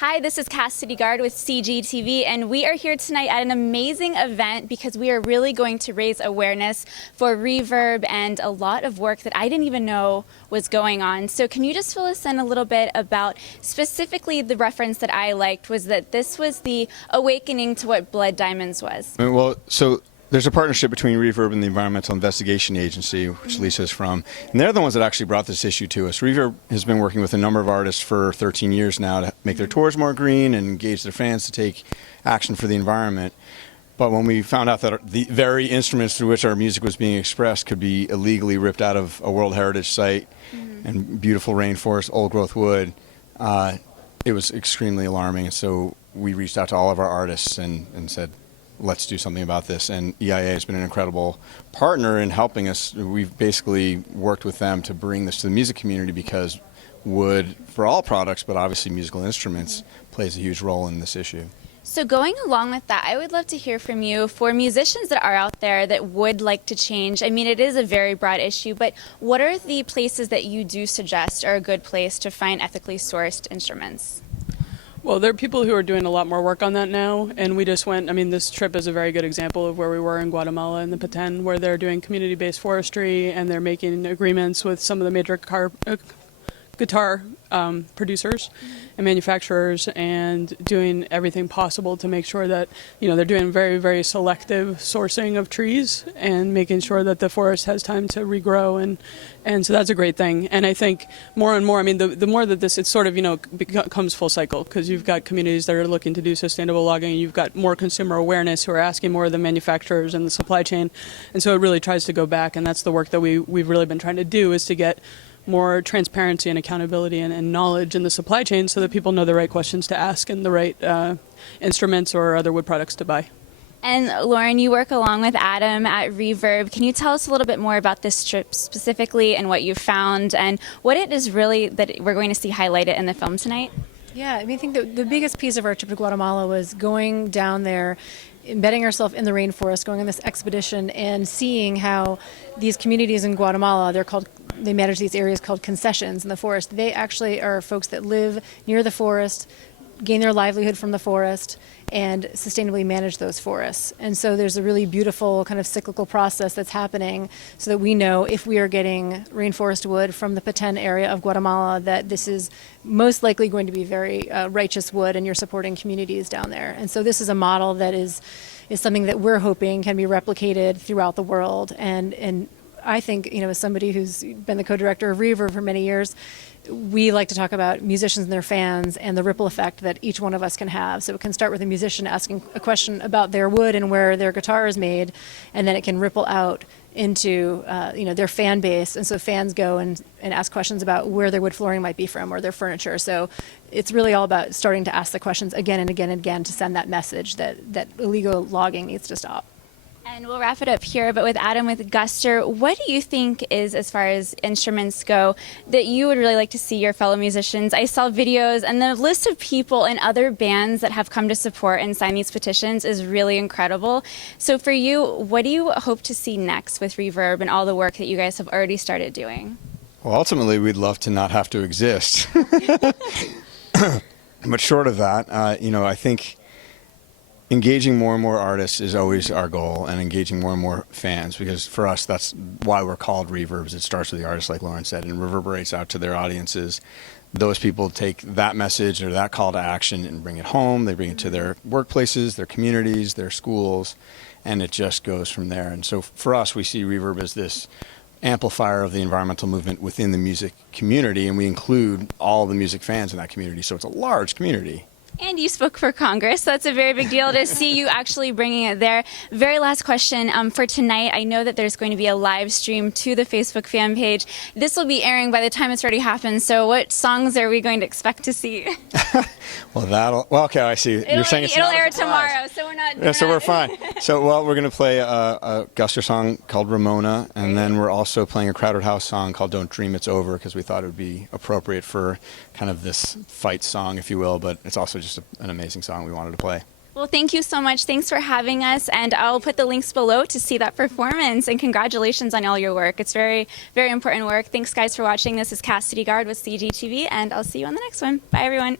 Hi, this is Cassidy Gard with CiGi TV, and we are here tonight at an amazing event because we are really going to raise awareness for Reverb and a lot of work that I didn't even know was going on. So can you just fill us in a little bit about specifically the reference that I liked was that this was the awakening to what Blood Diamonds was? Well, so there's a partnership between Reverb and the Environmental Investigation Agency, which Lisa is from, and they're the ones that actually brought this issue to us. Reverb has been working with a number of artists for 13 years now to make their tours more green and engage their fans to take action for the environment. But when we found out that the very instruments through which our music was being expressed could be illegally ripped out of a World Heritage Site and beautiful rainforest, old-growth wood, it was extremely alarming. So we reached out to all of our artists and said, let's do something about this. And EIA has been an incredible partner in helping us. We've basically worked with them to bring this to the music community because wood, for all products, but obviously musical instruments, plays a huge role in this issue. So going along with that, I would love to hear from you for musicians that are out there that would like to change. I mean, it is a very broad issue, but what are the places that you do suggest are a good place to find ethically sourced instruments? Well, there are people who are doing a lot more work on that now, and we just went, I mean, this trip is a very good example of where we were in Guatemala in the Petén, where they're doing community-based forestry, and they're making agreements with some of the major guitar producers and manufacturers, and doing everything possible to make sure that, you know, they're doing very, very selective sourcing of trees and making sure that the forest has time to regrow, and so that's a great thing. And I think more and more, I mean, the more that this, it's sort of, you know, becomes full cycle, because you've got communities that are looking to do sustainable logging, and you've got more consumer awareness who are asking more of the manufacturers and the supply chain, and so it really tries to go back, and that's the work that we've really been trying to do, is to get more transparency and accountability and knowledge in the supply chain so that people know the right questions to ask and the right instruments or other wood products to buy. And Lauren, you work along with Adam at Reverb. Can you tell us a little bit more about this trip specifically and what you found and what it is really that we're going to see highlighted in the film tonight? Yeah, I mean, I think the biggest piece of our trip to Guatemala was going down there, embedding ourselves in the rainforest, going on this expedition and seeing how these communities in Guatemala, they manage these areas called concessions in the forest. They actually are folks that live near the forest, gain their livelihood from the forest, and sustainably manage those forests. And so there's a really beautiful kind of cyclical process that's happening so that we know if we are getting rainforest wood from the Petén area of Guatemala, that this is most likely going to be very righteous wood, and you're supporting communities down there. And so this is a model that is something that we're hoping can be replicated throughout the world. And I think, you know, as somebody who's been the co-director of Reverb for many years, we like to talk about musicians and their fans and the ripple effect that each one of us can have. So it can start with a musician asking a question about their wood and where their guitar is made, and then it can ripple out into their fan base, and so fans go and ask questions about where their wood flooring might be from or their furniture. So it's really all about starting to ask the questions again and again and again to send that message that illegal logging needs to stop. And we'll wrap it up here, but with Adam with Guster, what do you think is, as far as instruments go, that you would really like to see your fellow musicians? I saw videos, and the list of people and other bands that have come to support and sign these petitions is really incredible. So for you, what do you hope to see next with Reverb and all the work that you guys have already started doing? Well, ultimately, we'd love to not have to exist. But short of that, I think engaging more and more artists is always our goal, and engaging more and more fans, because for us, that's why we're called Reverbs. It starts with the artists, like Lauren said, and reverberates out to their audiences. Those people take that message or that call to action and bring it home. They bring it to their workplaces, their communities, their schools, and it just goes from there. And so for us, we see Reverb as this amplifier of the environmental movement within the music community, and we include all the music fans in that community, so it's a large community. And you spoke for Congress, so that's a very big deal to see you actually bringing it there. Very last question for tonight. I know that there's going to be a live stream to the Facebook fan page. This will be airing by the time it's already happened, so what songs are we going to expect to see? Well, okay, I see. You're saying it'll air tomorrow, so we're not doing so we're fine. So, we're going to play a Guster song called Ramona, and then we're also playing a Crowded House song called Don't Dream It's Over, because we thought it would be appropriate for kind of this fight song, if you will, but it's also just an amazing song we wanted to play. Well, thank you so much. Thanks for having us, and I'll put the links below to see that performance, and congratulations on all your work. It's very, very important work. Thanks, guys, for watching. This is Cassidy Gard with CiGi TV, and I'll see you on the next one. Bye, everyone.